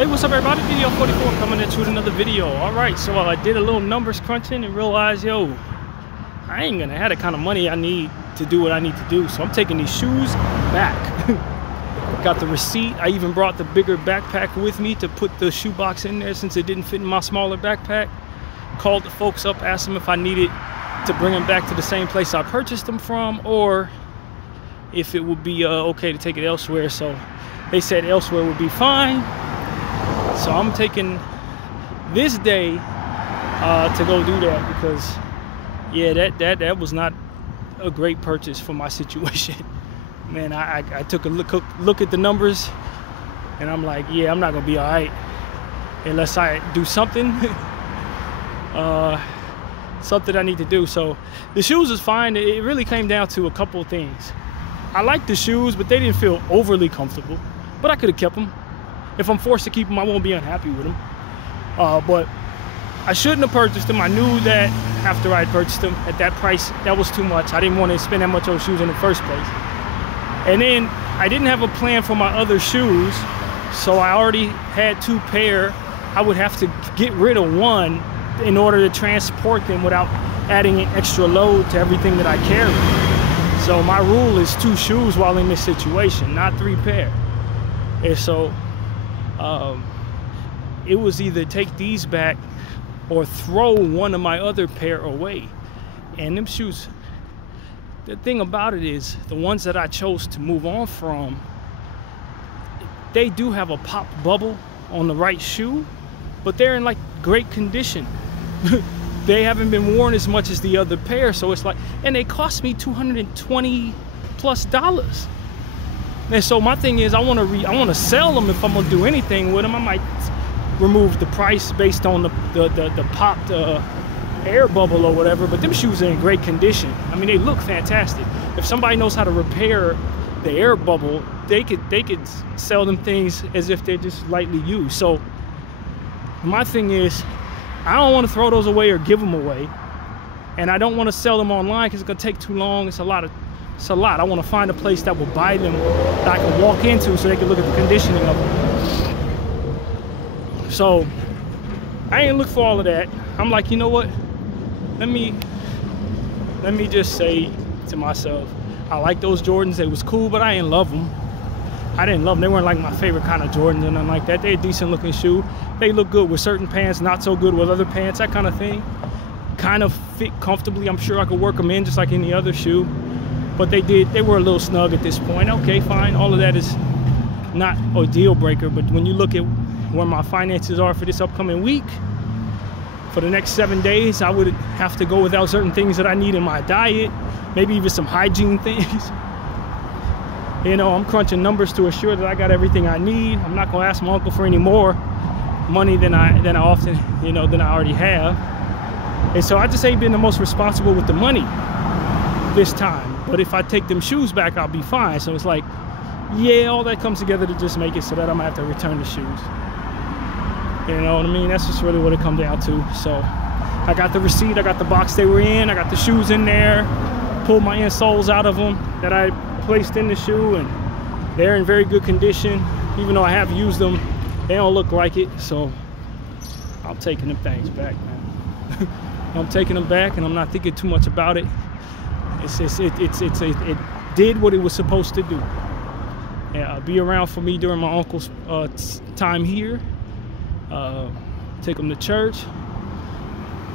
Hey, what's up everybody? Bdf 44 coming at you with another video. Alright, so I did a little numbers crunching and realized, yo, I ain't gonna have the kind of money I need to do what I need to do. So I'm taking these shoes back. Got the receipt. I even brought the bigger backpack with me to put the shoebox in there since it didn't fit in my smaller backpack. Called the folks up, asked them if I needed to bring them back to the same place I purchased them from, or if it would be okay to take it elsewhere. So they said elsewhere would be fine. So I'm taking this day to go do that because, yeah, that was not a great purchase for my situation. Man, I took a look at the numbers, and I'm like, yeah, I'm not gonna be all right unless I do something, something I need to do. So the shoes is fine. It really came down to a couple of things. I like the shoes, but they didn't feel overly comfortable. But I could have kept them. If I'm forced to keep them, I won't be unhappy with them. But I shouldn't have purchased them. I knew that after I purchased them at that price, that was too much. I didn't want to spend that much on shoes in the first place. And then I didn't have a plan for my other shoes, so I already had two pair. I would have to get rid of one in order to transport them without adding an extra load to everything that I carry. So my rule is 2 shoes while in this situation, not 3 pair. And so it was either take these back or throw one of my other pair away. And them shoes, the thing about it is, the ones that I chose to move on from, they do have a pop bubble on the right shoe, but they're in like great condition. They haven't been worn as much as the other pair, so it's like, and they cost me $220 plus. And so my thing is, I want to sell them. If I'm gonna do anything with them, I might remove the price based on the popped air bubble or whatever. But them shoes are in great condition. I mean, they look fantastic. If somebody knows how to repair the air bubble, they could sell them things as if they're just lightly used. So my thing is, I don't want to throw those away or give them away, and I don't want to sell them online because it's gonna take too long. It's a lot. I want to find a place that will buy them that I can walk into so they can look at the conditioning of them. So I ain't look for all of that. I'm like, you know what? Let me just say to myself, I like those Jordans. They was cool, but I didn't love them. I didn't love them. They weren't like my favorite kind of Jordans or nothing like that. They're a decent looking shoe. They look good with certain pants, not so good with other pants, that kind of thing. Kind of fit comfortably. I'm sure I could work them in just like any other shoe. But they were a little snug at this point. Okay, fine. All of that is not a deal breaker. But when you look at where my finances are for this upcoming week, for the next 7 days, I would have to go without certain things that I need in my diet, maybe even some hygiene things. You know, I'm crunching numbers to assure that I got everything I need. I'm not gonna ask my uncle for any more money than I often, than I already have. And so I just ain't been the most responsible with the money this time. But if I take them shoes back, I'll be fine. So it's like, yeah, all that comes together to just make it so that I'm gonna have to return the shoes. You know what I mean? That's just really what it comes down to. So I got the receipt, I got the box they were in, I got the shoes in there, pulled my insoles out of them that I placed in the shoe, and they're in very good condition. Even though I have used them, they don't look like it. So I'm taking them things back, man. I'm taking them back, and I'm not thinking too much about it. It did what it was supposed to do. Yeah, be around for me during my uncle's time here. Take them to church.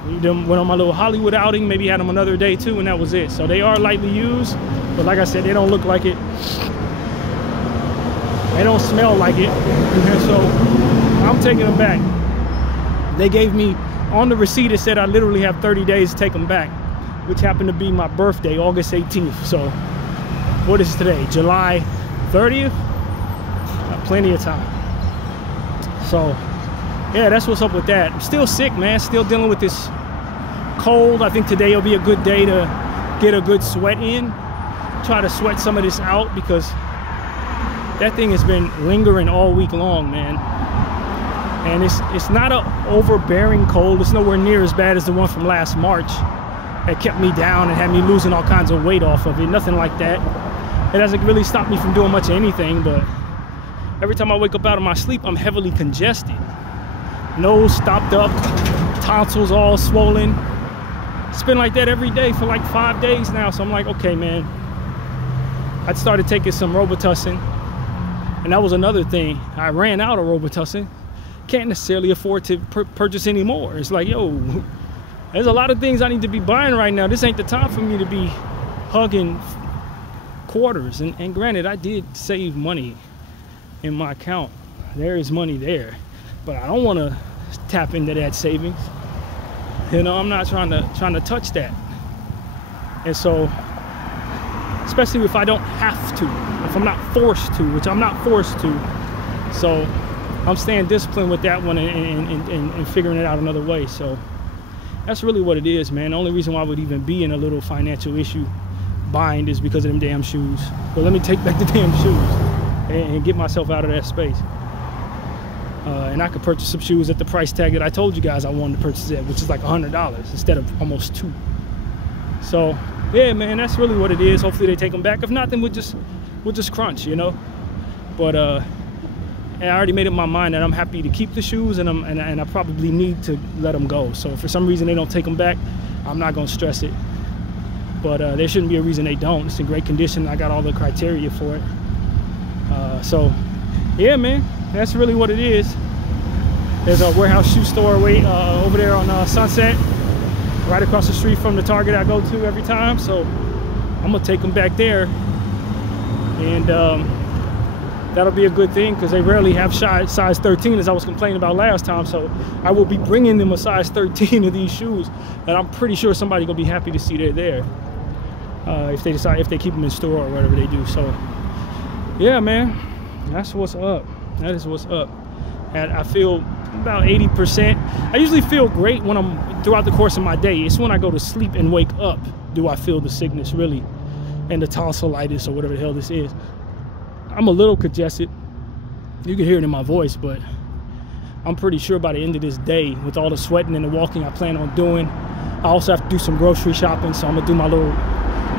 Went on my little Hollywood outing. Maybe had them another day too, and that was it. So they are lightly used, but like I said, they don't look like it. They don't smell like it. So I'm taking them back. They gave me on the receipt. It said I literally have 30 days to take them back, which happened to be my birthday, August 18th. So what is today? July 30th? Plenty of time. So yeah, that's what's up with that. I'm still sick, man. Still dealing with this cold. I think today will be a good day to get a good sweat in. Try to sweat some of this out because that thing has been lingering all week long, man. And it's not an overbearing cold. It's nowhere near as bad as the one from last March. That kept me down and had me losing all kinds of weight off of it. Nothing like that. It hasn't really stopped me from doing much of anything, but every time I wake up out of my sleep, I'm heavily congested. Nose stopped up, tonsils all swollen. It's been like that every day for like 5 days now. So I'm like, okay, man. I started taking some Robitussin, and that was another thing. I ran out of Robitussin. Can't necessarily afford to purchase any more. It's like, yo, there's a lot of things I need to be buying right now. This ain't the time for me to be hugging quarters. And granted, I did save money in my account. There is money there, but I don't want to tap into that savings. You know, I'm not trying to touch that. And so, especially if I don't have to, if I'm not forced to, which I'm not forced to. So I'm staying disciplined with that one and figuring it out another way. So that's really what it is, man. The only reason why I would even be in a little financial issue bind is because of them damn shoes. But let me take back the damn shoes and get myself out of that space. And I could purchase some shoes at the price tag that I told you guys I wanted to purchase at, which is like $100 instead of almost $200. So yeah, man, that's really what it is. Hopefully they take them back. If not, then we'll just crunch, you know. But and I already made up my mind that I'm happy to keep the shoes, and I probably need to let them go. So if for some reason they don't take them back, I'm not gonna stress it. But there shouldn't be a reason they don't. It's in great condition. I got all the criteria for it. So yeah, man, that's really what it is. There's a warehouse shoe store over there on Sunset, right across the street from the Target I go to every time. So I'm gonna take them back there, and that'll be a good thing because they rarely have size 13, as I was complaining about last time. So I will be bringing them a size 13 of these shoes, and I'm pretty sure somebody's gonna be happy to see they're there if they keep them in store or whatever they do. So yeah, man, that's what's up. That is what's up. And I feel about 80%. I usually feel great when I'm throughout the course of my day. It's when I go to sleep and wake up do I feel the sickness really, and the tonsillitis or whatever the hell this is. I'm a little congested. You can hear it in my voice, but I'm pretty sure by the end of this day, with all the sweating and the walking I plan on doing, I also have to do some grocery shopping, so I'm gonna do my little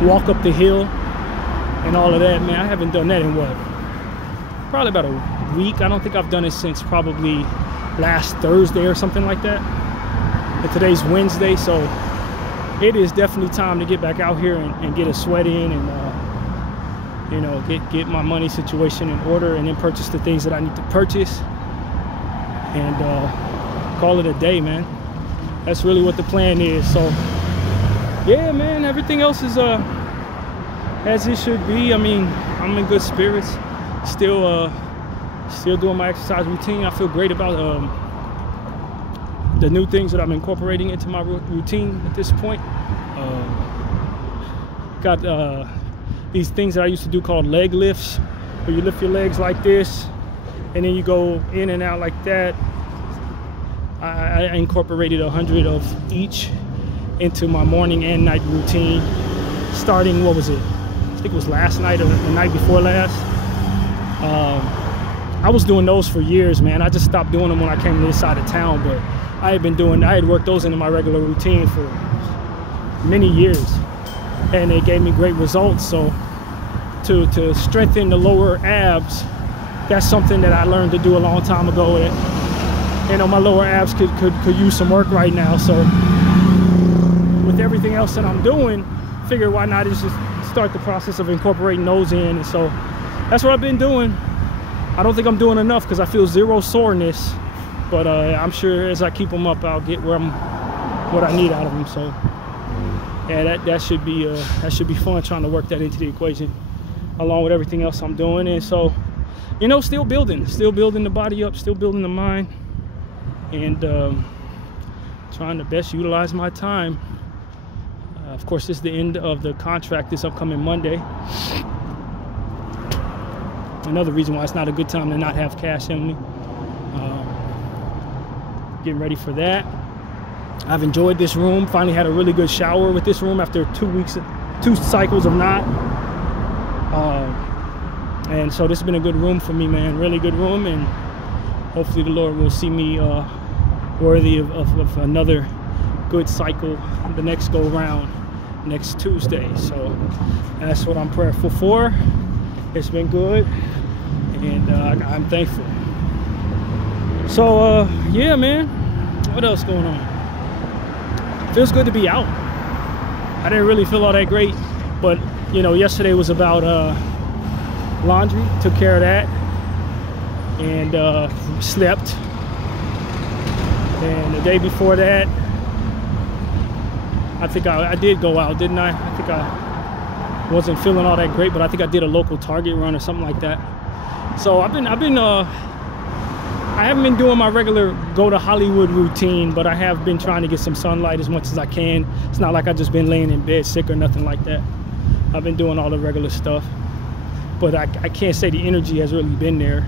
walk up the hill and all of that. Man, I haven't done that in what? Probably about a week. I don't think I've done it since probably last Thursday or something like that. And today's Wednesday, so it is definitely time to get back out here and get a sweat in and you know, get my money situation in order, and then purchase the things that I need to purchase, and call it a day, man. That's really what the plan is. So yeah, man, everything else is as it should be. I mean, I'm in good spirits. Still doing my exercise routine. I feel great about the new things that I'm incorporating into my routine at this point. Got these things that I used to do called leg lifts, where you lift your legs like this and then you go in and out like that. I incorporated 100 of each into my morning and night routine, starting, what was it? I think it was last night or the night before last. I was doing those for years, man. I just stopped doing them when I came to this side of town, but I had worked those into my regular routine for many years, and it gave me great results. So to strengthen the lower abs, that's something that I learned to do a long time ago. That, you know, my lower abs could use some work right now. So with everything else that I'm doing, figure why not just start the process of incorporating those in. And so that's what I've been doing. I don't think I'm doing enough because I feel zero soreness, but I'm sure as I keep them up, I'll get what I need out of them. So yeah, that should be fun, trying to work that into the equation along with everything else I'm doing. And so, you know, still building the body up, still building the mind, and trying to best utilize my time. Of course, this is the end of the contract this upcoming Monday. Another reason why it's not a good time to not have cash in me. Getting ready for that. I've enjoyed this room. Finally had a really good shower with this room after 2 cycles of not. And so this has been a good room for me, man. Really good room, and hopefully the Lord will see me worthy of another good cycle the next go round next Tuesday. So that's what I'm prayerful for. It's been good, and I'm thankful. So yeah, man, what else going on? Feels good to be out. I didn't really feel all that great, but you know, yesterday was about laundry, took care of that, and slept. And the day before that, I think I did go out, didn't I? I think I wasn't feeling all that great, but I think I did a local Target run or something like that. So I haven't been doing my regular go to Hollywood routine, but I have been trying to get some sunlight as much as I can. It's not like I've just been laying in bed sick or nothing like that. I've been doing all the regular stuff, but I can't say the energy has really been there.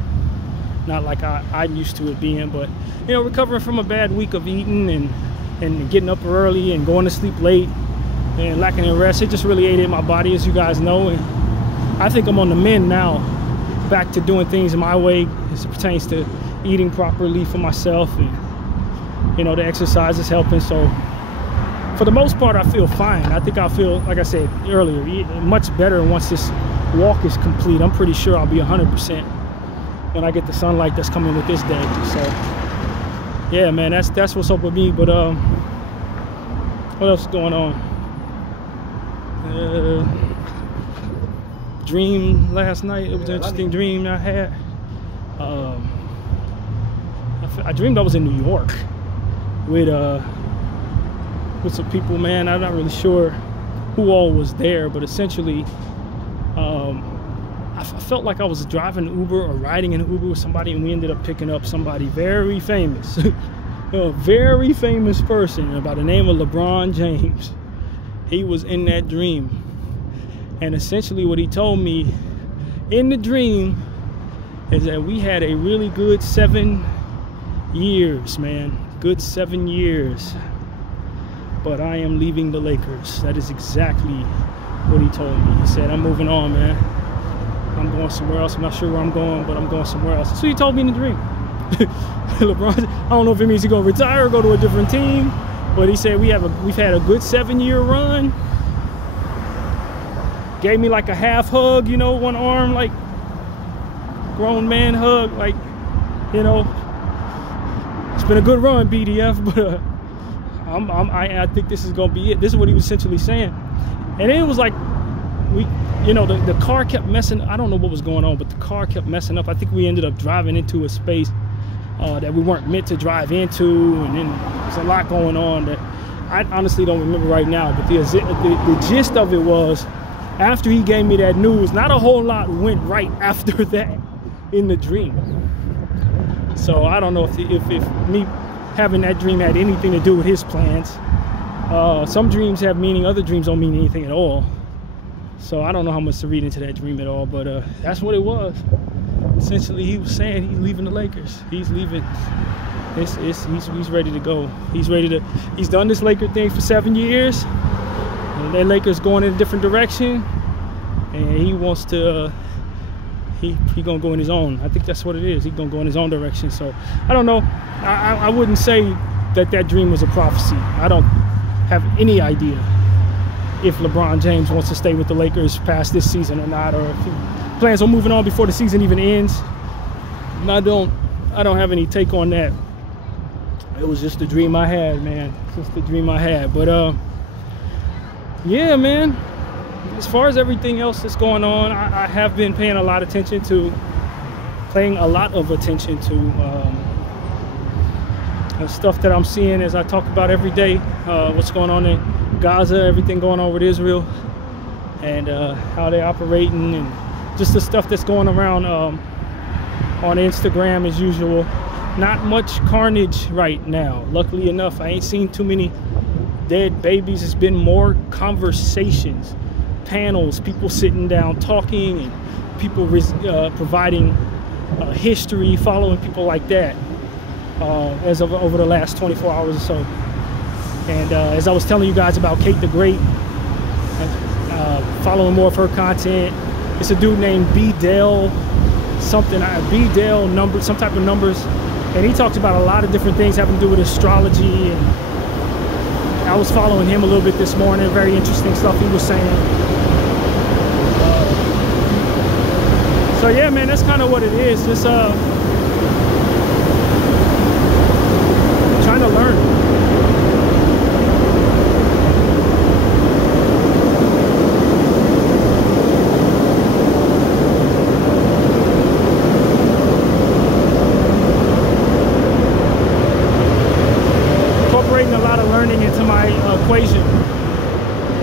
Not like I'm used to it being, but you know, recovering from a bad week of eating and getting up early and going to sleep late and lacking in rest, it just really ate in my body, as you guys know. And I think I'm on the mend now, back to doing things my way as it pertains to eating properly for myself, and you know, the exercise is helping. So for the most part, I feel fine. I think I'll feel, like I said earlier, much better once this walk is complete. I'm pretty sure I'll be 100% when I get the sunlight that's coming with this day. So yeah, man, that's what's up with me. But what else is going on? Dream last night. It was an interesting dream I had. I dreamed I was in New York with some people, man. I'm not really sure who all was there, but essentially I felt like I was driving an Uber or riding an Uber with somebody, and we ended up picking up somebody very famous, a very famous person by the name of LeBron James. He was in that dream, and essentially what he told me in the dream is that we had a really good 7 years, man. Good 7 years. But I am leaving the Lakers. That is exactly what he told me. He said, I'm moving on, man. I'm going somewhere else. I'm not sure where I'm going, but I'm going somewhere else. That's what he told me in the dream. LeBron, I don't know if it means he's going to retire or go to a different team, but he said we've had a good 7-year run. Gave me like a half hug, you know, one arm, like grown man hug, like, you know, it's been a good run, BDF, but I think this is gonna be it. This is what he was essentially saying. And then it was like, you know, the car kept messing. I don't know what was going on, but the car kept messing up. I think we ended up driving into a space that we weren't meant to drive into, and then there's a lot going on that I honestly don't remember right now. But the gist of it was, after he gave me that news, not a whole lot went right after that in the dream. So I don't know if me having that dream had anything to do with his plans. Some dreams have meaning, other dreams don't mean anything at all. So I don't know how much to read into that dream at all, but that's what it was. Essentially, he was saying he's leaving the Lakers. He's leaving. He's ready to go. He's done this Laker thing for 7 years. And that Lakers going in a different direction, and he wants to. He gonna go in his own. I think that's what it is. He gonna go in his own direction. So I don't know. I wouldn't say that dream was a prophecy. I don't have any idea if LeBron James wants to stay with the Lakers past this season or not, or if he plans on moving on before the season even ends. And I don't have any take on that. It was just a dream I had, man. Just a dream I had. But yeah, man. As far as everything else that's going on, I have been paying a lot of attention to stuff that I'm seeing as I talk about every day. What's going on in Gaza, everything going on with Israel, and how they're operating, and just the stuff that's going around on Instagram as usual. Not much carnage right now. Luckily enough, I ain't seen too many dead babies. It's been more conversations, panels, people sitting down talking, and people providing history, following people like that as of over the last 24 hours or so. And as I was telling you guys about Kate the Great, following more of her content. It's a dude named Bdf something, Bdf numbers, some type of numbers, and he talks about a lot of different things having to do with astrology, and I was following him a little bit this morning. Very interesting stuff he was saying. So yeah, man, that's kind of what it is. Just trying to learn. Incorporating a lot of learning into my equation.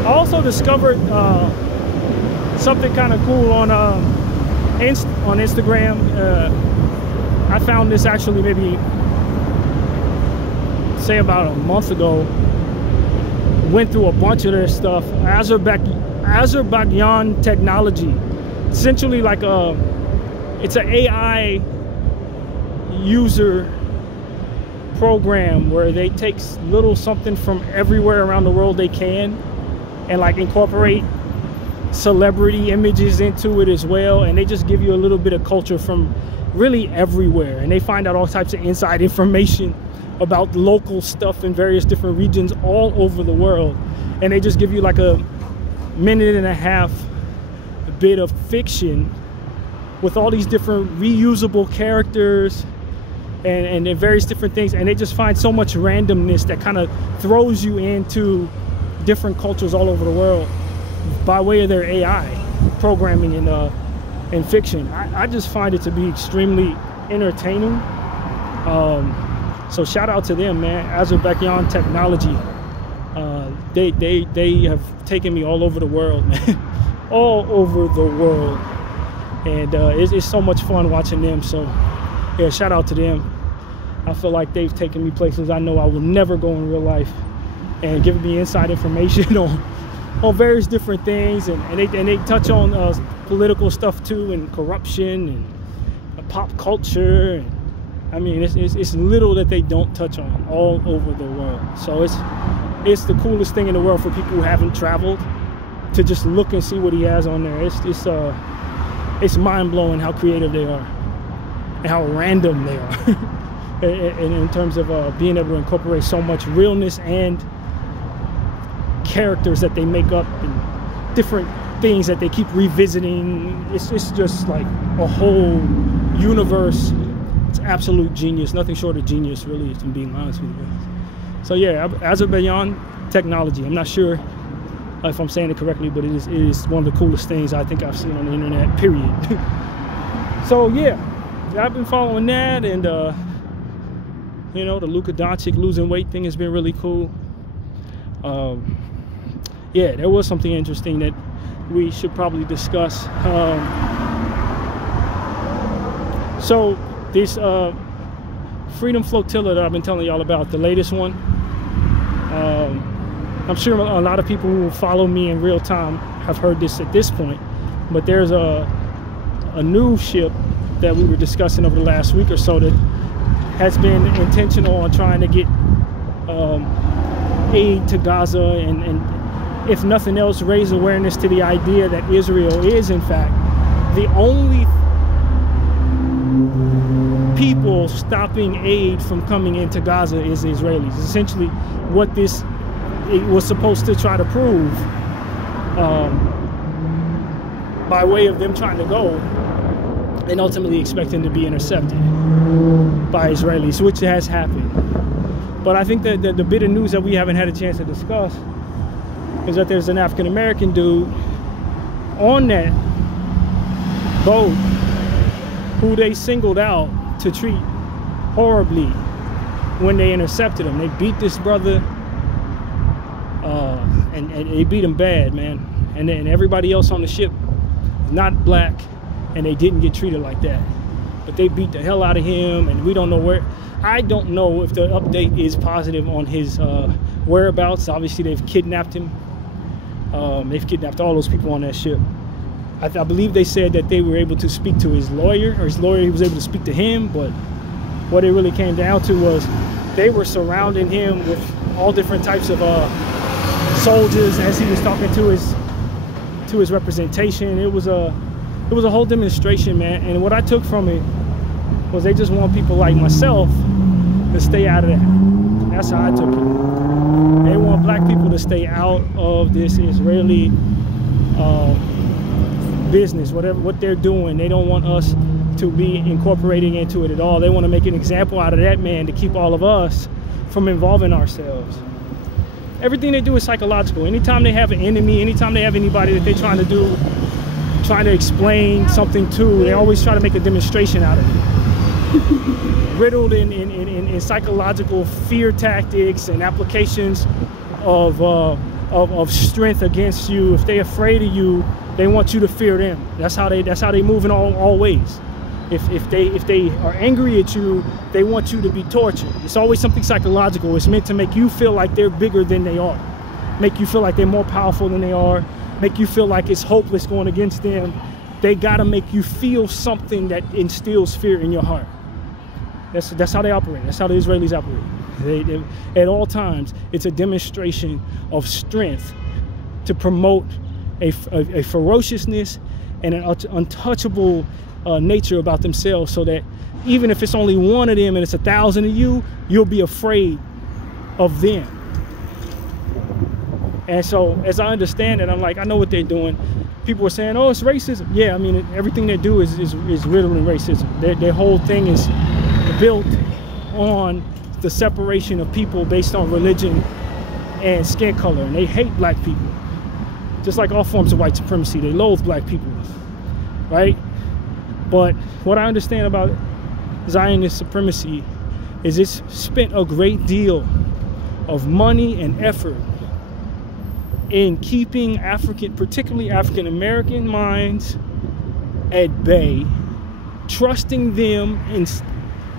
I also discovered something kind of cool on Instagram. I found this actually maybe say about a month ago. Went through a bunch of their stuff. Azerbaijan technology. Essentially like it's an AI user program where they take little something from everywhere around the world they can and like incorporate celebrity images into it as well, and they just give you a little bit of culture from really everywhere, and they find out all types of inside information about local stuff in various different regions all over the world, and they just give you like a minute and a half bit of fiction with all these different reusable characters and various different things, and they just find so much randomness that kind of throws you into different cultures all over the world by way of their AI programming and fiction. I just find it to be extremely entertaining. So shout out to them, man. Azerbaijan technology. They have taken me all over the world, man. All over the world, and it's so much fun watching them. So yeah, shout out to them. I feel like they've taken me places I know I will never go in real life, and giving me inside information on various different things, and they touch on political stuff too, and corruption and pop culture. And I mean, it's little that they don't touch on all over the world. So it's the coolest thing in the world for people who haven't traveled to just look and see what he has on there. It's mind-blowing how creative they are and how random they are. And in terms of being able to incorporate so much realness and characters that they make up and different things that they keep revisiting. It's just like a whole universe. It's absolute genius, nothing short of genius, really, if I'm being honest with you. So yeah, Azerbaijan technology. I'm not sure if I'm saying it correctly, but it is one of the coolest things I think I've seen on the internet, period. So yeah, I've been following that, and you know, the Luka Doncic losing weight thing has been really cool. Yeah, there was something interesting that we should probably discuss. So this Freedom Flotilla that I've been telling y'all about, the latest one, I'm sure a lot of people who follow me in real time have heard this at this point, but there's a new ship that we were discussing over the last week or so that has been intentional on trying to get aid to Gaza, and if nothing else, raise awareness to the idea that Israel is in fact the only people stopping aid from coming into Gaza is the Israelis. Essentially what it was supposed to try to prove, by way of them trying to go and ultimately expecting to be intercepted by Israelis, which has happened. But I think that the bit of news that we haven't had a chance to discuss is that there's an African-American dude on that boat who they singled out to treat horribly when they intercepted him. They beat this brother, and they beat him bad, man. And then everybody else on the ship is not black, and they didn't get treated like that. But they beat the hell out of him, and we don't know where. I don't know if the update is positive on his whereabouts. Obviously, they've kidnapped him. They've kidnapped all those people on that ship. I believe they said that they were able to speak to his lawyer, or his lawyer was able to speak to him, but what it really came down to was they were surrounding him with all different types of soldiers as he was talking to his representation. It was a whole demonstration, man. And what I took from it was they just want people like myself to stay out of that. That's how I took it. They want black people to stay out of this Israeli business, whatever what they're doing. They don't want us to be incorporating into it at all. They want to make an example out of that man to keep all of us from involving ourselves. Everything they do is psychological. Anytime they have an enemy, anytime they have anybody that they're trying to explain something to, they always try to make a demonstration out of it. Riddled in psychological fear tactics and applications of strength against you. If they're afraid of you, they want you to fear them. That's how they move in all ways. If they are angry at you, they want you to be tortured. It's always something psychological. It's meant to make you feel like they're bigger than they are, make you feel like they're more powerful than they are, make you feel like it's hopeless going against them. They gotta make you feel something that instills fear in your heart. That's how they operate. That's how the Israelis operate. At all times, it's a demonstration of strength to promote a ferociousness and an untouchable nature about themselves, so that even if it's only one of them and it's 1,000 of you, you'll be afraid of them. And so as I understand it, I'm like, I know what they're doing. People are saying, oh, it's racism. Yeah, I mean, everything they do is riddling racism. Their whole thing is built on the separation of people based on religion and skin color. And they hate black people. Just like all forms of white supremacy, they loathe black people, right? But what I understand about Zionist supremacy is it's spent a great deal of money and effort in keeping particularly African American minds at bay, trusting them and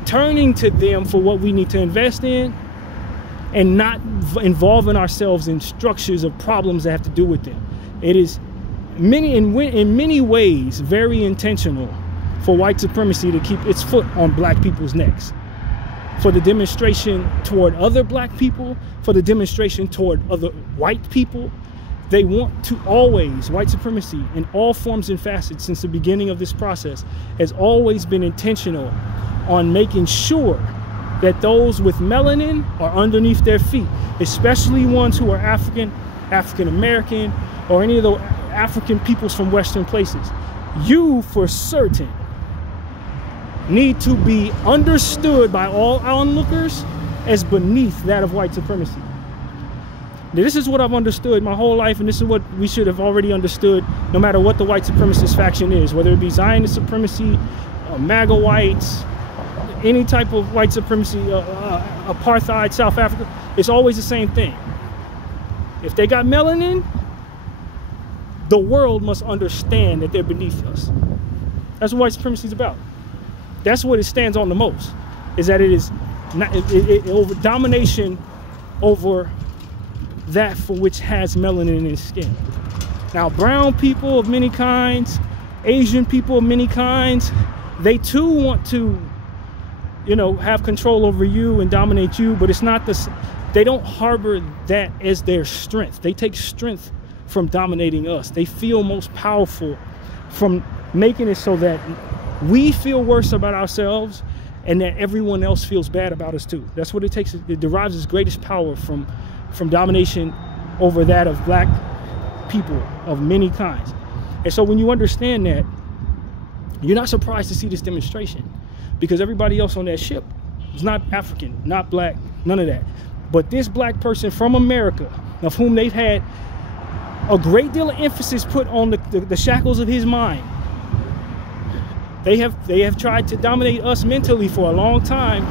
turning to them for what we need to invest in, and not involving ourselves in structures of problems that have to do with them. It is in many ways very intentional for white supremacy to keep its foot on black people's necks, for the demonstration toward other black people, for the demonstration toward other white people. They want to always, white supremacy in all forms and facets since the beginning of this process has always been intentional on making sure that those with melanin are underneath their feet, especially ones who are African American, or any of the African peoples from Western places. You, for certain, need to be understood by all onlookers as beneath that of white supremacy. Now, this is what I've understood my whole life, and this is what we should have already understood no matter what the white supremacist faction is, whether it be Zionist supremacy, MAGA whites, any type of white supremacy, apartheid, South Africa. It's always the same thing. If they got melanin, the world must understand that they're beneath us. That's what white supremacy is about. That's what it stands on the most, is that it is not, over domination over that for which has melanin in its skin. Now, brown people of many kinds, Asian people of many kinds, they too want to, have control over you and dominate you, but it's not this. They don't harbor that as their strength. They take strength from dominating us. They feel most powerful from making it so that we feel worse about ourselves and that everyone else feels bad about us too. That's what it takes. It derives its greatest power from domination over that of black people of many kinds. And so when you understand that, you're not surprised to see this demonstration, because everybody else on that ship was not African, not black, none of that. But this black person from America, of whom they've had a great deal of emphasis put on the shackles of his mind, they have tried to dominate us mentally for a long time,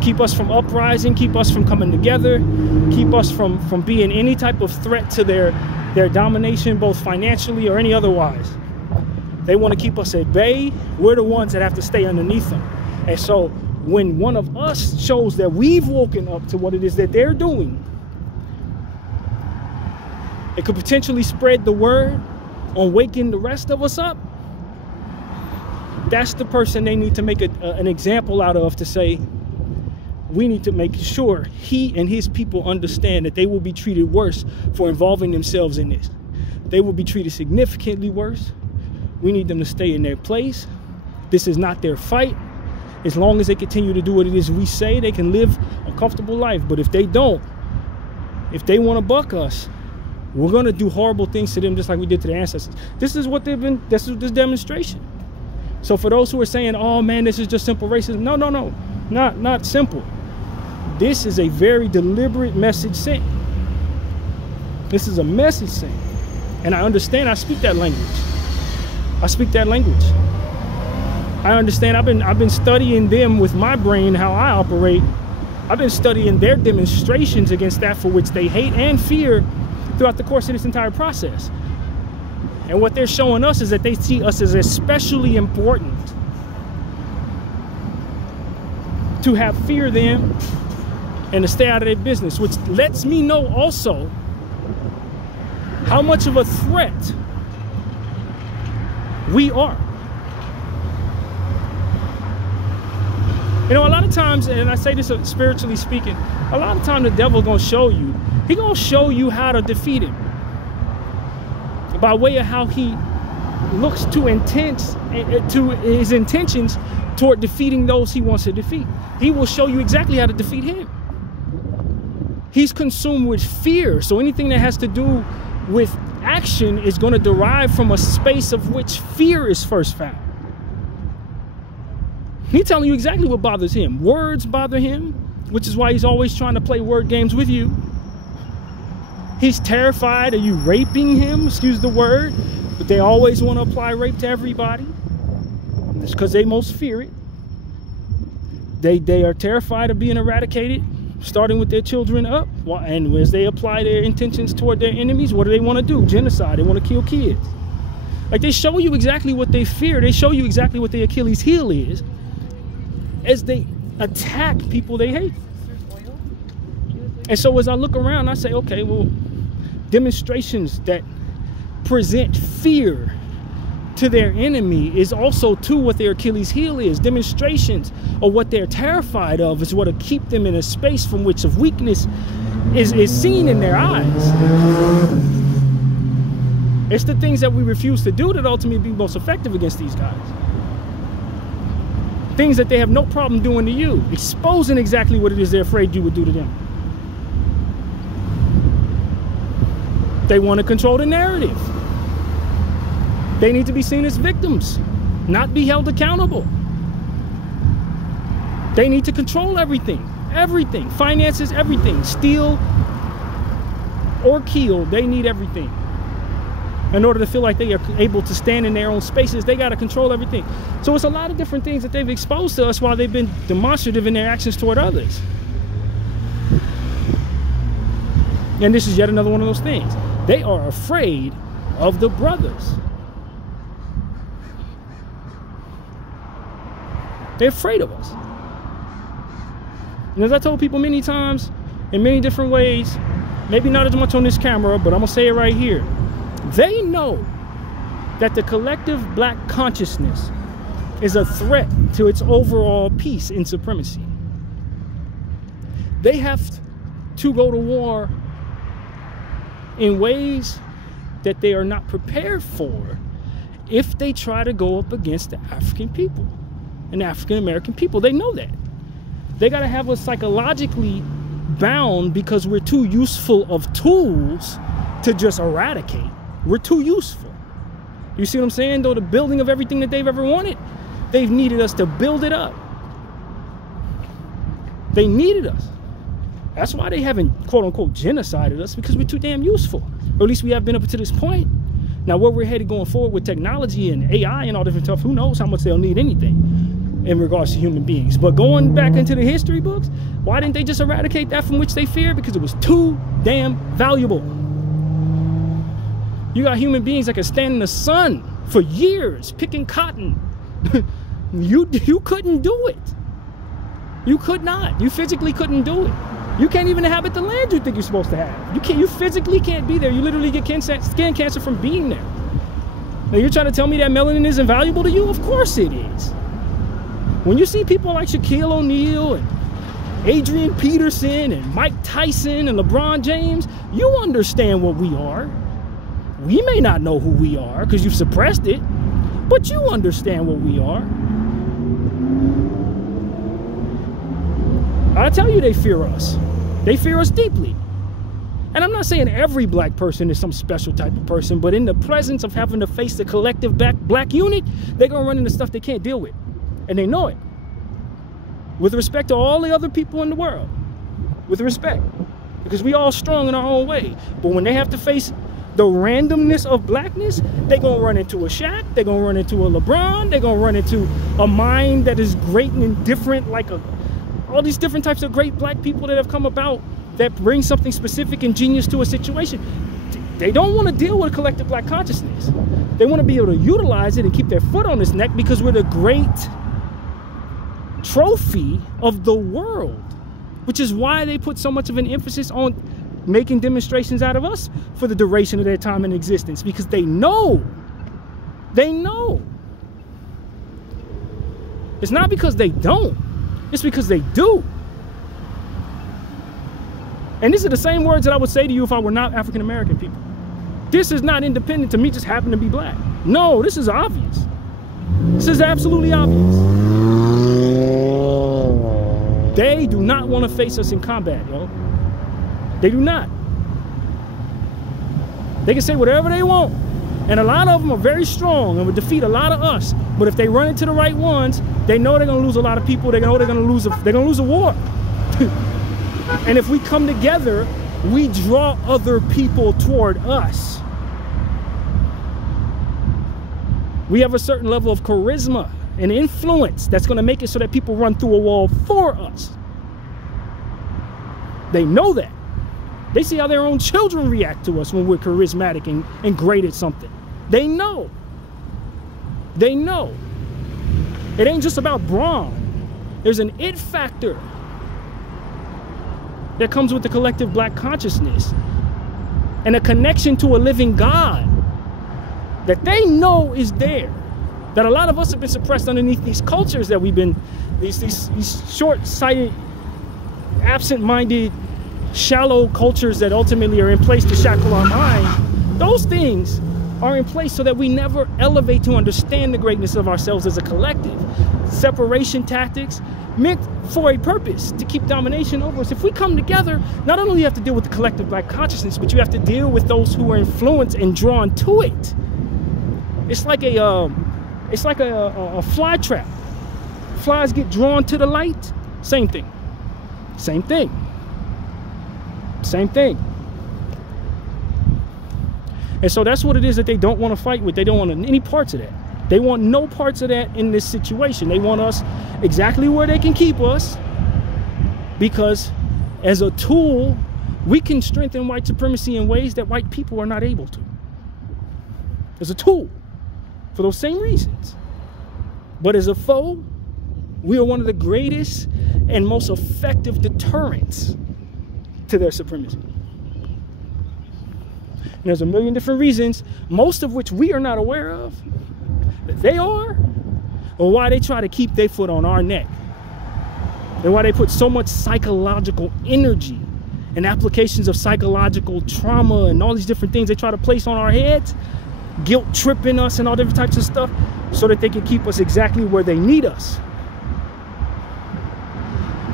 keep us from uprising, keep us from coming together, keep us from being any type of threat to their domination, both financially or any otherwise. They want to keep us at bay. We're the ones that have to stay underneath them. And so when one of us shows that we've woken up to what it is that they're doing, it could potentially spread the word on waking the rest of us up. That's the person they need to make an example out of, to say, we need to make sure he and his people understand that they will be treated worse for involving themselves in this. They will be treated significantly worse. We need them to stay in their place. This is not their fight. As long as they continue to do what it is we say, they can live a comfortable life. But if they don't, if they want to buck us, We're going to do horrible things to them just like we did to the ancestors. This is what they've been, this is this demonstration. So for those who are saying, oh man, this is just simple racism. No, not simple. This is a very deliberate message sent. This is a message sent. And I understand, I speak that language. I understand, I've been studying them with my brain, how I operate. I've been studying their demonstrations against that for which they hate and fear throughout the course of this entire process. And what they're showing us is that they see us as especially important to have fear them and to stay out of their business, which lets me know also how much of a threat we are. You know, a lot of times, and I say this spiritually speaking, a lot of times the devil gonna show you, he gonna show you how to defeat him by way of how he looks to his intentions toward defeating those he wants to defeat. He will show you exactly how to defeat him. He's consumed with fear, so anything that has to do with action is going to derive from a space of which fear is first found. He's telling you exactly what bothers him. Words bother him, which is why he's always trying to play word games with you. He's terrified of you raping him, excuse the word, but they always want to apply rape to everybody. It's because they most fear it. They are terrified of being eradicated, starting with their children up. And as they apply their intentions toward their enemies, what do they want to do? Genocide. They want to kill kids. Like, they show you exactly what they fear. They show you exactly what their Achilles heel is as they attack people they hate. And so as I look around, I say, okay, well, demonstrations that present fear to their enemy is also too what their Achilles heel is. Demonstrations of what they're terrified of is what will keep them in a space from which of weakness is seen in their eyes. It's the things that we refuse to do that ultimately be most effective against these guys. Things that they have no problem doing to you, exposing exactly what it is they're afraid you would do to them. They want to control the narrative. They need to be seen as victims, not be held accountable. They need to control everything, finances, everything, steal or kill. They need everything. In order to feel like they are able to stand in their own spaces, they got to control everything. So it's a lot of different things that they've exposed to us while they've been demonstrative in their actions toward others. And this is yet another one of those things. They are afraid of the brothers. They're afraid of us. And as I told people many times, in many different ways, maybe not as much on this camera, but I'm going to say it right here. They know that the collective black consciousness is a threat to its overall peace and supremacy. They have to go to war in ways that they are not prepared for if they try to go up against the African people and African American people. They know that. They got to have us psychologically bound because we're too useful of tools to just eradicate. We're too useful. You see what I'm saying? Though the building of everything that they've ever wanted, they've needed us to build it up. They needed us. That's why they haven't, quote unquote, genocided us, because we're too damn useful. Or at least we have been up to this point. Now, where we're headed going forward with technology and AI and all different stuff, who knows how much they'll need anything in regards to human beings. But going back into the history books, why didn't they just eradicate that from which they feared? Because it was too damn valuable. You got human beings that can stand in the sun for years picking cotton. You couldn't do it. You could not. You physically couldn't do it. You can't even inhabit the land you think you're supposed to have. You physically can't be there. You literally get skin cancer from being there. Now you're trying to tell me that melanin isn't valuable to you? Of course it is. When you see people like Shaquille O'Neal and Adrian Peterson and Mike Tyson and LeBron James, you understand what we are. We may not know who we are because you've suppressed it, but you understand what we are. I tell you, they fear us. They fear us deeply. And I'm not saying every black person is some special type of person, but in the presence of having to face the collective black unit, they're going to run into stuff they can't deal with. And they know it. With respect to all the other people in the world. With respect. Because we all strong in our own way. But when they have to face the randomness of blackness, they're going to run into a Shaq, they're going to run into a LeBron, they're going to run into a mind that is great and different, like all these different types of great black people that have come about that bring something specific and genius to a situation. They don't want to deal with collective black consciousness. They want to be able to utilize it and keep their foot on its neck because we're the great trophy of the world, which is why they put so much of an emphasis on making demonstrations out of us for the duration of their time in existence, because they know. It's not because they don't, it's because they do. And these are the same words that I would say to you if I were not African American people. This is not independent to me just happen to be black. No, this is obvious. This is absolutely obvious. They do not want to face us in combat, yo. They do not. They can say whatever they want. And a lot of them are very strong and would defeat a lot of us. But if they run into the right ones, they know they're going to lose a lot of people. They know they're going to lose a war. And if we come together, we draw other people toward us. We have a certain level of charisma and influence that's going to make it so that people run through a wall for us. They know that. They see how their own children react to us when we're charismatic and great at something. They know. They know. It ain't just about brawn. There's an it factor that comes with the collective black consciousness and a connection to a living God that they know is there. That a lot of us have been suppressed underneath these cultures that we've been, these short-sighted, absent-minded, shallow cultures that ultimately are in place to shackle our mind. Those things are in place so that we never elevate to understand the greatness of ourselves as a collective. Separation tactics meant for a purpose, to keep domination over us. If we come together, not only do you have to deal with the collective black consciousness, but you have to deal with those who are influenced and drawn to it. It's like a fly trap. Flies get drawn to the light. Same thing. Same thing. Same thing. And so that's what it is that they don't want to fight with. They don't want any parts of that. They want no parts of that in this situation. They want us exactly where they can keep us, because as a tool, we can strengthen white supremacy in ways that white people are not able to. As a tool, for those same reasons. But as a foe, we are one of the greatest and most effective deterrents to their supremacy. And there's a million different reasons, most of which we are not aware of, that they are, or why they try to keep their foot on our neck. And why they put so much psychological energy and applications of psychological trauma and all these different things they try to place on our heads, guilt tripping us and all different types of stuff, so that they can keep us exactly where they need us.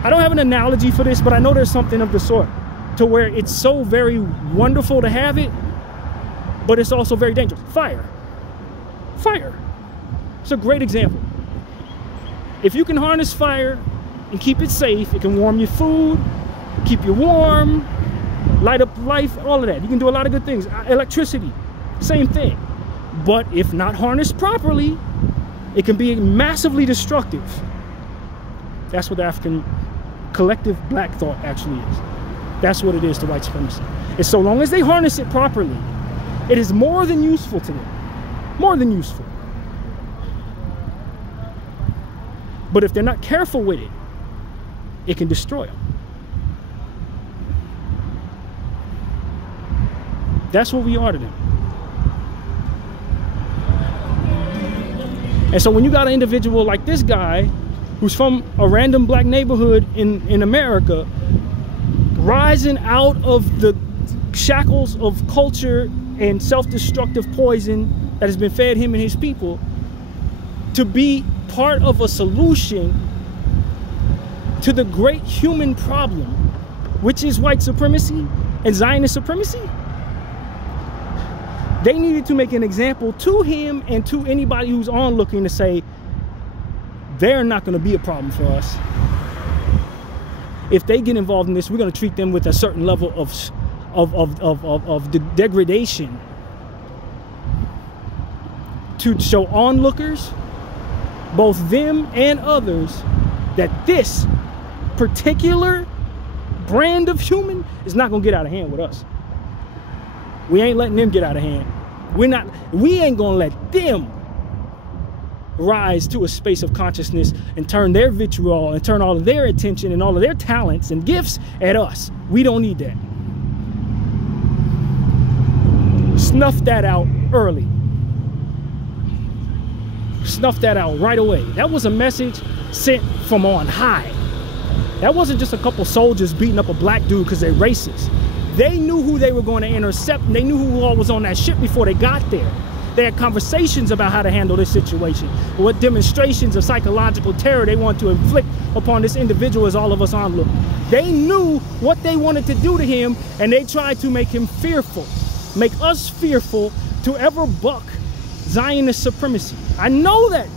I don't have an analogy for this, but I know there's something of the sort, to where it's so very wonderful to have it, but it's also very dangerous. Fire. Fire. It's a great example. If you can harness fire and keep it safe, it can warm your food, keep you warm, light up life, all of that. You can do a lot of good things. Electricity, same thing. But if not harnessed properly, it can be massively destructive. That's what the African collective black thought actually is. That's what it is to white supremacy. And so long as they harness it properly, it is more than useful to them. More than useful. But if they're not careful with it, it can destroy them. That's what we are to them. And so when you got an individual like this guy, who's from a random black neighborhood in America, rising out of the shackles of culture and self-destructive poison that has been fed him and his people, to be part of a solution to the great human problem, which is white supremacy, and Zionist supremacy? They needed to make an example to him and to anybody who's onlooking to say, they're not going to be a problem for us. If they get involved in this, we're going to treat them with a certain level of degradation to show onlookers, both them and others, that this particular brand of human is not going to get out of hand with us. We ain't letting them get out of hand. We ain't going to let them rise to a space of consciousness and turn their vitriol and turn all of their attention and all of their talents and gifts at us. We don't need that. Snuff that out early. Snuff that out right away. That was a message sent from on high. That wasn't just a couple soldiers beating up a black dude because they're racist. They knew who they were going to intercept, and they knew who all was on that ship before they got there. They had conversations about how to handle this situation, what demonstrations of psychological terror they want to inflict upon this individual as all of us onlook. They knew what they wanted to do to him, and they tried to make him fearful, make us fearful to ever buck Zionist supremacy. I know that.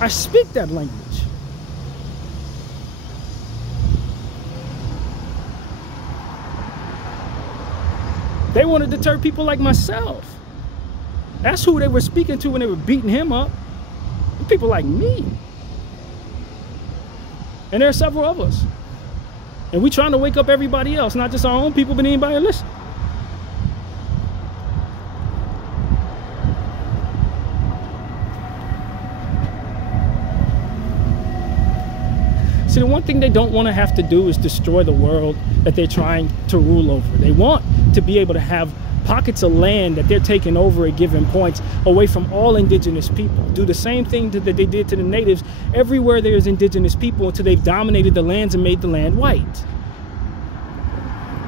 I speak that language. They want to deter people like myself. That's who they were speaking to when they were beating him up. People like me. And there are several of us. And we trying to wake up everybody else, not just our own people, but anybody listening. See, the one thing they don't want to have to do is destroy the world that they're trying to rule over. They want to be able to have pockets of land that they're taking over at given points away from all indigenous people. Do the same thing that they did to the natives everywhere there's indigenous people until they've dominated the lands and made the land white.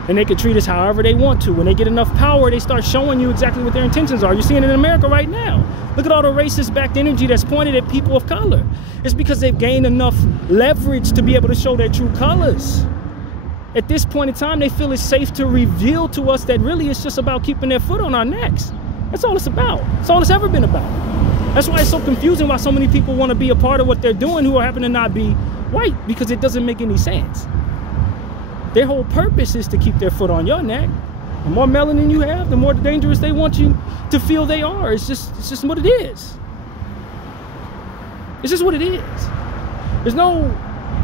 And they can treat us however they want to. When they get enough power, they start showing you exactly what their intentions are. You're seeing it in America right now. Look at all the racist-backed energy that's pointed at people of color. It's because they've gained enough leverage to be able to show their true colors. At this point in time, they feel it's safe to reveal to us that really it's just about keeping their foot on our necks. That's all it's about. That's all it's ever been about. That's why it's so confusing why so many people want to be a part of what they're doing who happen to not be white, because it doesn't make any sense. Their whole purpose is to keep their foot on your neck. The more melanin you have, the more dangerous they want you to feel they are. It's just what it is. It's just what it is. There's no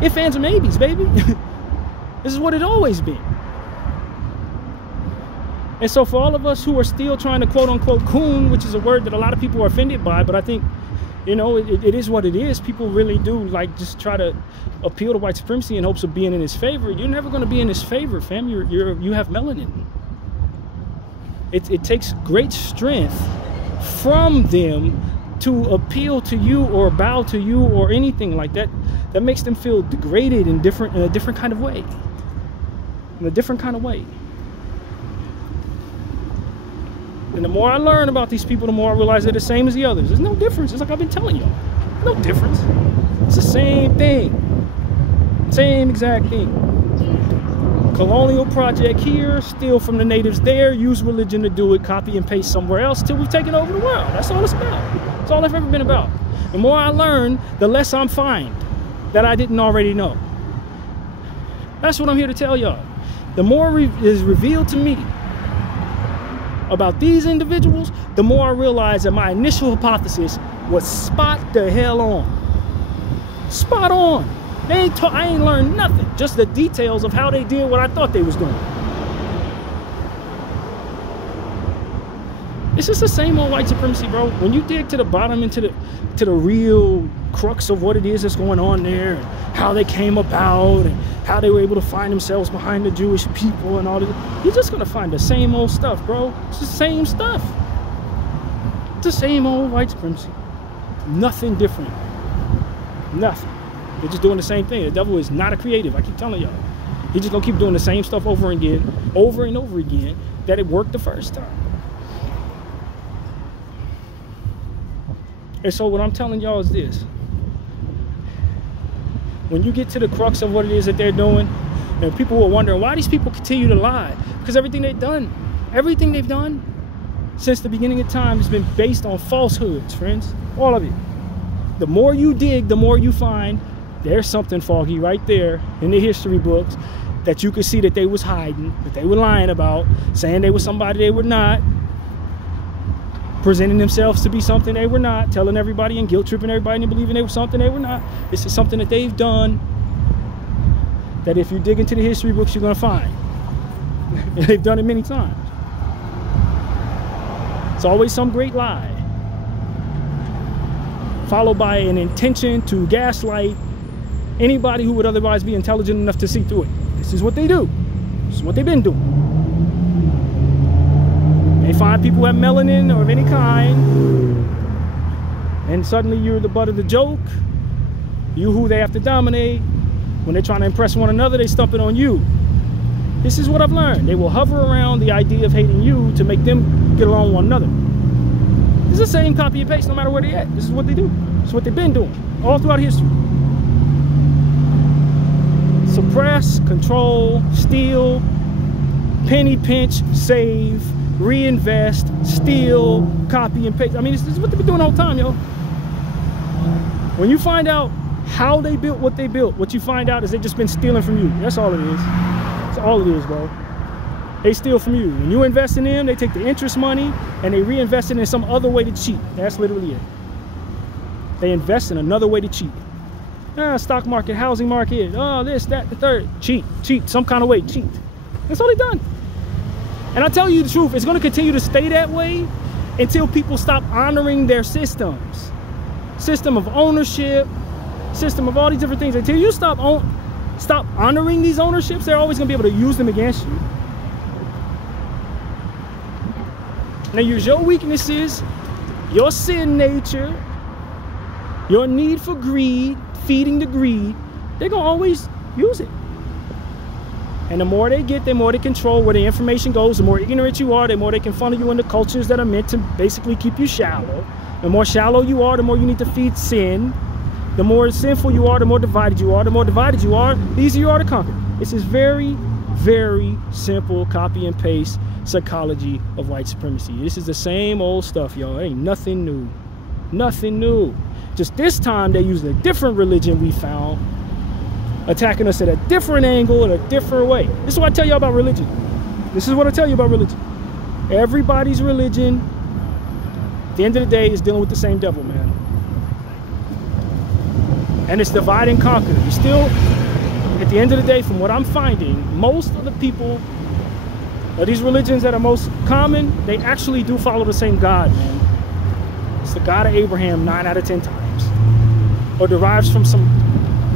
ifs, ands, or maybes, baby. This is what it always been. And so for all of us who are still trying to quote unquote coon, which is a word that a lot of people are offended by, but I think, you know, it is what it is. People really do like just try to appeal to white supremacy in hopes of being in his favor. You're never going to be in his favor, fam. You have melanin. It takes great strength from them to appeal to you or bow to you or anything like that. That makes them feel degraded in a different kind of way. In a different kind of way. And the more I learn about these people, the more I realize they're the same as the others. There's no difference. It's like I've been telling y'all. No difference. It's the same thing. Same exact thing. Colonial project here, steal from the natives there, use religion to do it, copy and paste somewhere else till we've taken over the world. That's all it's about. That's all I've ever been about. The more I learn, the less I'm fined that I didn't already know. That's what I'm here to tell y'all. The more is revealed to me about these individuals, the more I realize that my initial hypothesis was spot the hell on. Spot on. I ain't learned nothing, just the details of how they did what I thought they was doing. It's just the same old white supremacy, bro. When you dig to the bottom into the real crux of what it is that's going on there, and how they came about, and how they were able to find themselves behind the Jewish people and all this, you're just gonna find the same old stuff, bro. It's the same stuff. It's the same old white supremacy. Nothing different. Nothing. They're just doing the same thing. The devil is not a creative. I keep telling y'all. He's just gonna keep doing the same stuff over and over again, that it worked the first time. And so what I'm telling y'all is this. When you get to the crux of what it is that they're doing, And people were wondering why these people continue to lie. Because everything they've done since the beginning of time has been based on falsehoods, friends. All of it. The more you dig, the more you find there's something foggy right there in the history books that you could see that they was hiding, that they were lying about, saying they were somebody they were not, presenting themselves to be something they were not, telling everybody and guilt tripping everybody into believing they were something they were not. This is something that they've done that if you dig into the history books, you're going to find. And they've done it many times. It's always some great lie, followed by an intention to gaslight anybody who would otherwise be intelligent enough to see through it. This is what they do. This is what they've been doing. They find people who have melanin or of any kind, and suddenly you're the butt of the joke. You who they have to dominate. When they're trying to impress one another, they stump it on you. This is what I've learned. They will hover around the idea of hating you to make them get along with one another. This is the same copy and paste no matter where they're at. This is what they do. This is what they've been doing all throughout history. Suppress, control, steal, penny pinch, save, reinvest, steal, copy and paste. I mean, this is what they've been doing all the time, yo. When you find out how they built what they built, what you find out is they've just been stealing from you. That's all it is. That's all it is, bro. They steal from you. When you invest in them, they take the interest money and they reinvest it in some other way to cheat. That's literally it. They invest in another way to cheat. Stock market, housing market, oh, this, that, the third. Cheat, some kind of way, cheat. That's all they've done. And I tell you the truth, it's going to continue to stay that way until people stop honoring their systems. System of ownership, system of all these different things. Until you stop honoring these ownerships, they're always going to be able to use them against you. Now use your weaknesses, your sin nature, your need for greed, feeding the greed. They're going to always use it. And the more they get, the more they control where the information goes. The more ignorant you are, the more they can funnel you into cultures that are meant to basically keep you shallow. The more shallow you are, the more you need to feed sin. The more sinful you are, the more divided you are. The more divided you are, the easier you are to conquer. This is very, very simple copy and paste psychology of white supremacy. This is the same old stuff, y'all. Ain't nothing new. Nothing new. Just this time they used a different religion we found, attacking us at a different angle, in a different way. This is what I tell you about religion. This is what I tell you about religion. Everybody's religion, at the end of the day, is dealing with the same devil, man. And it's divide and conquer. You still, at the end of the day, from what I'm finding, most of the people of these religions that are most common, they actually do follow the same God, man. It's the God of Abraham 9 out of 10 times. Or derives from some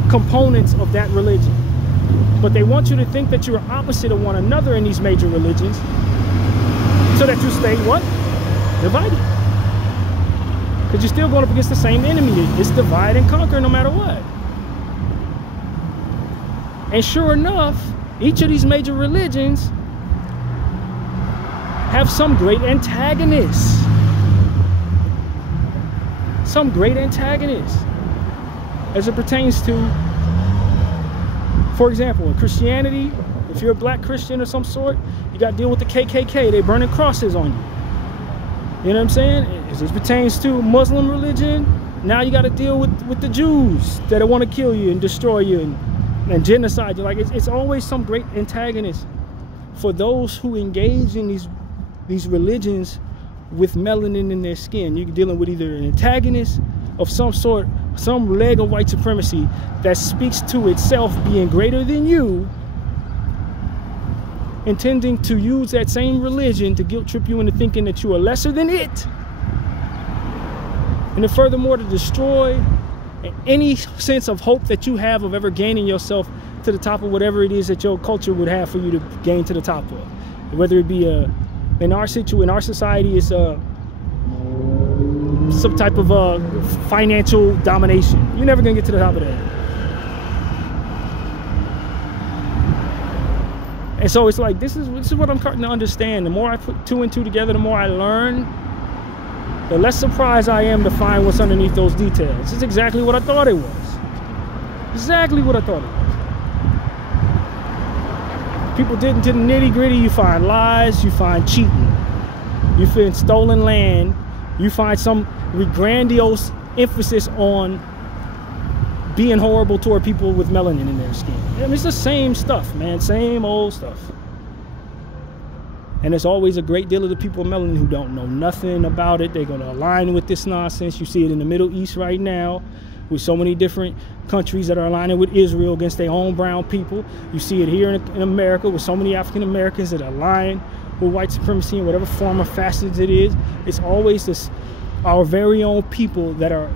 components of that religion. But they want you to think that you're opposite of one another in these major religions so that you stay what? Divided. Because you're still going up against the same enemy. It's divide and conquer no matter what. And sure enough, each of these major religions have some great antagonists. Some great antagonists. As it pertains to, for example, in Christianity, if you're a black Christian of some sort, you got to deal with the KKK. They're burning crosses on you. You know what I'm saying? As it pertains to Muslim religion, now you got to deal with the Jews that want to kill you and destroy you and genocide you. Like it's always some great antagonist for those who engage in these religions with melanin in their skin. You're dealing with either an antagonist of some sort, some leg of white supremacy that speaks to itself being greater than you, intending to use that same religion to guilt trip you into thinking that you are lesser than it, and then furthermore to destroy any sense of hope that you have of ever gaining yourself to the top of whatever it is that your culture would have for you to gain to the top of. Whether it be in our society, it's some type of financial domination. You're never gonna get to the top of that. And so it's like, this is what I'm starting to understand. The more I put 2 and 2 together, the more I learn, the less surprised I am to find what's underneath those details. This is exactly what I thought it was. Exactly what I thought it People get into the nitty gritty, you find lies, you find cheating, you find stolen land, you find some grandiose emphasis on being horrible toward people with melanin in their skin. I mean, it's the same stuff, man, same old stuff. And there's always a great deal of the people with melanin who don't know nothing about it. They're going to align with this nonsense. You see it in the Middle East right now with so many different countries that are aligning with Israel against their own brown people. You see it here in America with so many African Americans that align with white supremacy in whatever form or facets it is. It's always this, our very own people that are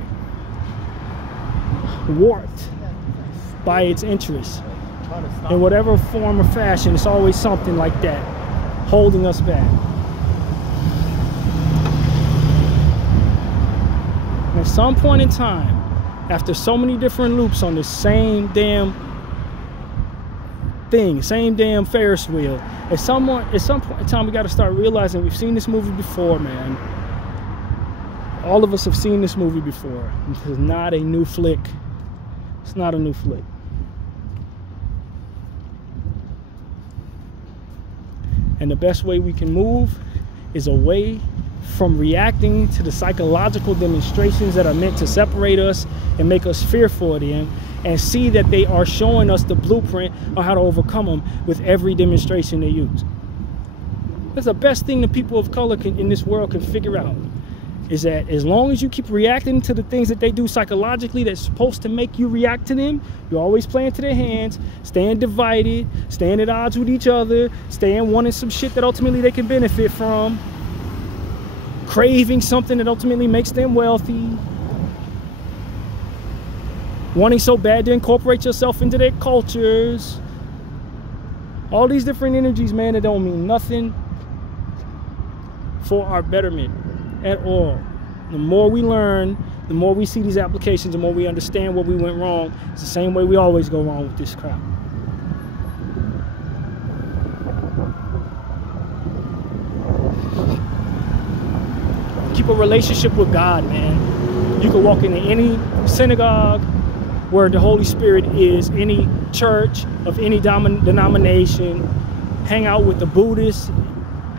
warped by its interests. In whatever form or fashion, it's always something like that holding us back. And at some point in time, after so many different loops on the same damn thing, same damn Ferris wheel, at some point in time, we got to start realizing we've seen this movie before, man. All of us have seen this movie before. This is not a new flick. It's not a new flick. And the best way we can move is away from reacting to the psychological demonstrations that are meant to separate us and make us fearful of them, and see that they are showing us the blueprint on how to overcome them with every demonstration they use. That's the best thing the people of color in this world can figure out, is that as long as you keep reacting to the things that they do psychologically that's supposed to make you react to them, you're always playing to their hands, staying divided, staying at odds with each other, staying wanting some shit that ultimately they can benefit from, craving something that ultimately makes them wealthy, wanting so bad to incorporate yourself into their cultures. All these different energies, man, that don't mean nothing for our betterment at all. The more we learn, the more we see these applications, the more we understand what we went wrong. It's the same way we always go wrong with this crap. Keep a relationship with God, man. You can walk into any synagogue where the Holy Spirit is, any church of any denomination, hang out with the Buddhists.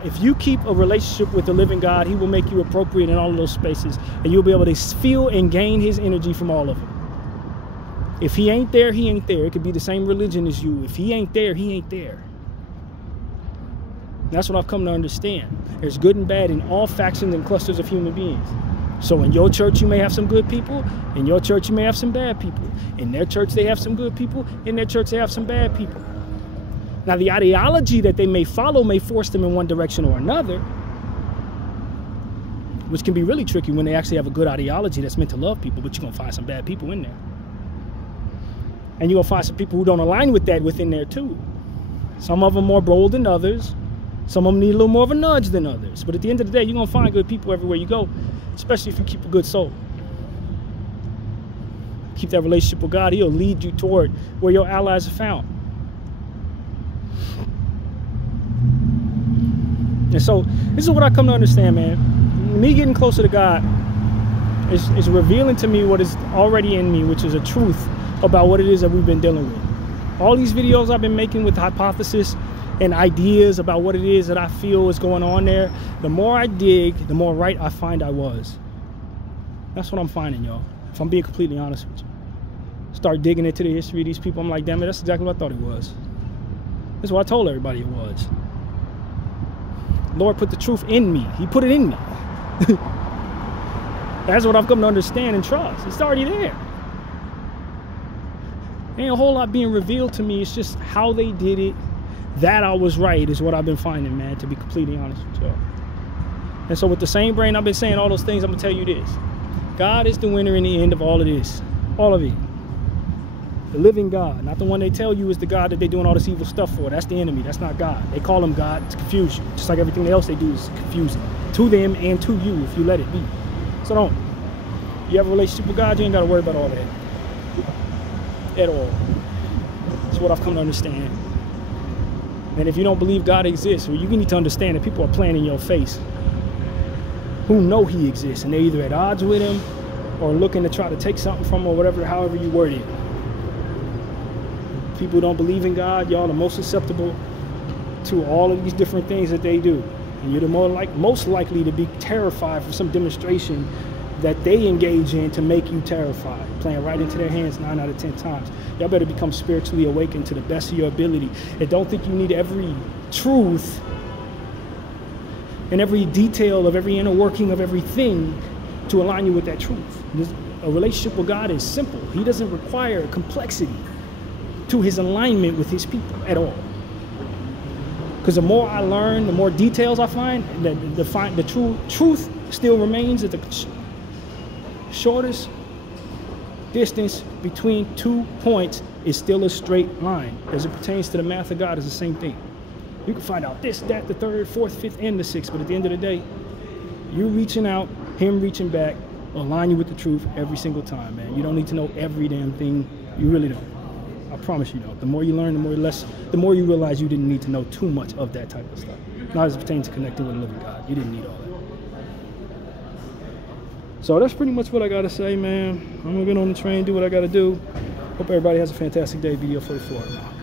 If you keep a relationship with the living God, he will make you appropriate in all of those spaces, and you'll be able to feel and gain his energy from all of them. If he ain't there, he ain't there. It could be the same religion as you. If he ain't there, he ain't there. That's what I've come to understand. There's good and bad in all factions and clusters of human beings. So in your church, you may have some good people. In your church, you may have some bad people. In their church, they have some good people. In their church, they have some bad people. Now, the ideology that they may follow may force them in one direction or another, which can be really tricky when they actually have a good ideology that's meant to love people, but you're going to find some bad people in there. And you're going to find some people who don't align with that within there too. Some of them more bold than others. Some of them need a little more of a nudge than others. But at the end of the day, you're going to find good people everywhere you go, especially if you keep a good soul. Keep that relationship with God. He'll lead you toward where your allies are found. And so this is what I come to understand, man. Me getting closer to God is revealing to me what is already in me, which is a truth about what it is that we've been dealing with. All these videos I've been making with hypothesis and ideas about what it is that I feel is going on there, the more I dig, the more right I find I was. That's what I'm finding, y'all, if I'm being completely honest with you. Start digging into the history of these people, I'm like, damn it, that's exactly what I thought it was. That's what I told everybody it was. Lord put the truth in me. He put it in me. That's what I've come to understand and trust. It's already there. Ain't a whole lot being revealed to me. It's just how they did it. That I was right is what I've been finding, man, to be completely honest with y'all. And so with the same brain I've been saying all those things, I'm going to tell you this. God is the winner in the end of all of this. All of it. The living God, not the one they tell you is the God that they're doing all this evil stuff for. That's the enemy. That's not God. They call him God to confuse you. Just like everything else they do is confusing. To them and to you if you let it be. So don't. You have a relationship with God, you ain't got to worry about all that. At all. That's what I've come to understand. And if you don't believe God exists, well, you need to understand that people are playing in your face who know he exists, and they're either at odds with him or looking to try to take something from him, or whatever, however you word it. People who don't believe in God, y'all are most susceptible to all of these different things that they do. And you're the most likely to be terrified for some demonstration that they engage in to make you terrified, playing right into their hands 9 out of 10 times. Y'all better become spiritually awakened to the best of your ability. And don't think you need every truth and every detail of every inner working of everything to align you with that truth. A relationship with God is simple. He doesn't require complexity to his alignment with his people at all. Because the more I learn, the more details I find, the true truth still remains at the shortest distance between 2 points is still a straight line. As it pertains to the math of God, it's the same thing. You can find out this, that, the third, fourth, fifth, and the sixth, but at the end of the day, you reaching out, him reaching back, will align you with the truth every single time, man. You don't need to know every damn thing. You really don't. I promise you don't. The more you learn, the more you realize you didn't need to know too much of that type of stuff. Not as it pertains to connecting with a living God. You didn't need all that. So that's pretty much what I gotta say, man. I'm gonna get on the train, do what I gotta do. Hope everybody has a fantastic day. Bdf 44 now.